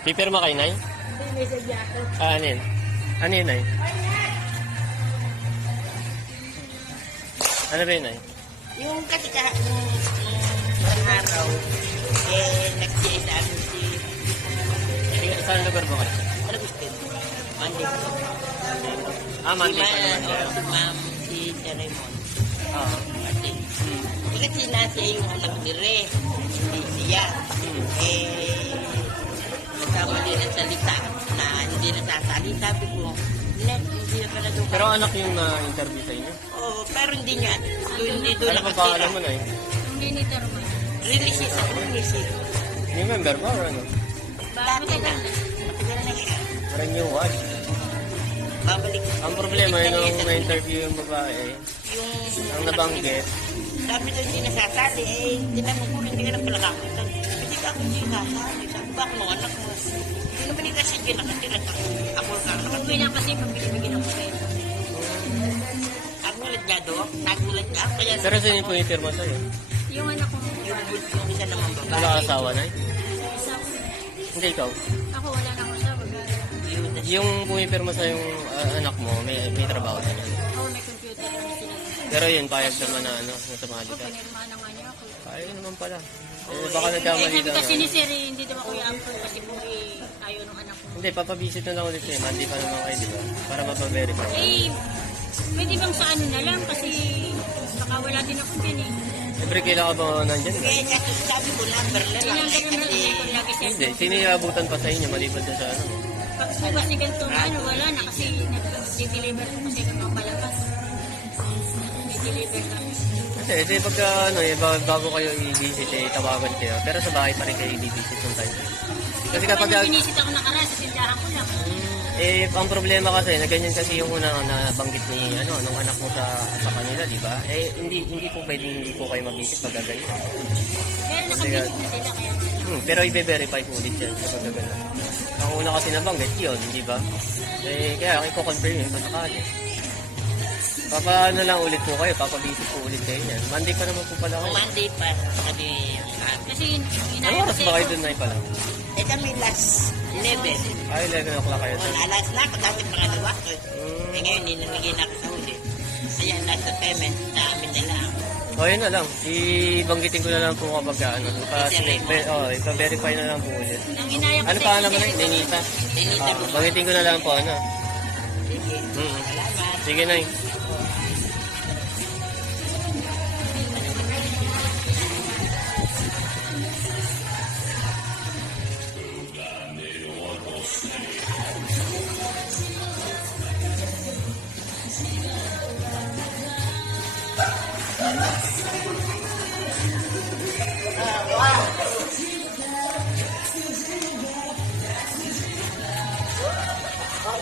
Pipirma kayo, Nay? May sadya ako. Ano yun? Ano yun, Nay? Ano ba yun, Nay? Yung kasi nung araw, nag-siya sa amin si... Saan lugar ba kayo? Ano gusto? Monday. Monday pa naman kayo. Si Ma'am, si Raymond. Oo. Martin. Kasi nasa yung anak ni Re. Hindi siya. Kasama din ang salita na hindi nasasalita. Sabi ko, hindi na pala doon. Pero anak yung na-interview sa inyo? Oo, pero hindi niya. Hindi doon Ano pa ba alam mo, Nay? Hindi ni Tarman. Release siya. Release siya. New member ba or ano? Dati na. Matagal na yan. Parang new watch. Babalik. Ang problema yun nung na-interview yung babae, Yung... ang nabanggit, Sabi doon hindi nasasali. Hindi na mo hindi ka na pala kakutan. Hindi ka ako hindi nasasali. Sabi ba ako ng anak mo? Hindi naman hindi kasi hindi nakatira. Ako ka nakatira. Uwi lang kasi pag binibigyan ako kayo. Nagulat niya doon. Nagulat niya. Kaya pero sino yung pumipirma sa'yo? Yung anak ko, yung isa naman babae. Wala asawa, Nay? isa ko. Hindi, ikaw. Ako wala na ako sa wag. Yung pumipirma sa yung anak mo, may trabaho na niya. Ako may computer na sila. Pero yun, payag naman na ano, nasumali Ako ka. pinirmahan na nga niya ako. Payag naman pala. Baka nagkamali Sabi lang. kasi ni Sir, hindi daw ako i-upload kasi po ayaw ng anak ko. Hindi, papabisit na lang ulit sa'yo. Monday pa naman kayo, di ba? Para mapaverify. Pwede bang sa ano na lang kasi baka wala din ako dyan eh. Siyempre, kailan ka ba nandyan? Kaya kasi sabi ko number na lang. Tinanggal naman ako lagi siya. Hindi, sino yung abutan pa sa inyo maliban sa ano? Pag po kasi ganito na ano, wala na kasi nag-deliver ko kasi ng mga palabas. Nag-deliver lang. Kasi pagka ano, bago kayo i-visit, tawagan kayo. Pero sa bahay pa rin kayo i-visit ng time. Kasi kapag... Binisit ako nakaraan sa tindahan ko lang. Ang problema kasi, na ganyan kasi yung unang nabanggit ni nung anak mo sa kanila, di ba? Hindi po pwedeng hindi po kayo mag-visit pag ganyan. Pero nakabisit na sila kaya. Pero i-verify po ulit yan sa pagkagano. Ang una kasi nabanggit yun, di ba? Kaya i-confirm yun kung sakali. Papaano lang ulit po kayo, papabisit po ulit kayo yan. Monday pa naman po pala kayo. Monday pa. Sabi Kasi Ano oras ba kayo doon na pala? kami last 11. Ay, 11 o'clock kayo doon. Alas na ako dati pangalawa ko. Ngayon, ninanigay na ako sa huli. Kaya nasa payment sa amin na lang. O, yun na lang. Ibanggitin ko na lang po kapag ano. Ipa-verify na lang po ulit. ang inaya ko Ano pa naman eh? Nenita. Tinita mo. Banggitin ko na lang po ano. Sige. Mm. Salamat. Sige na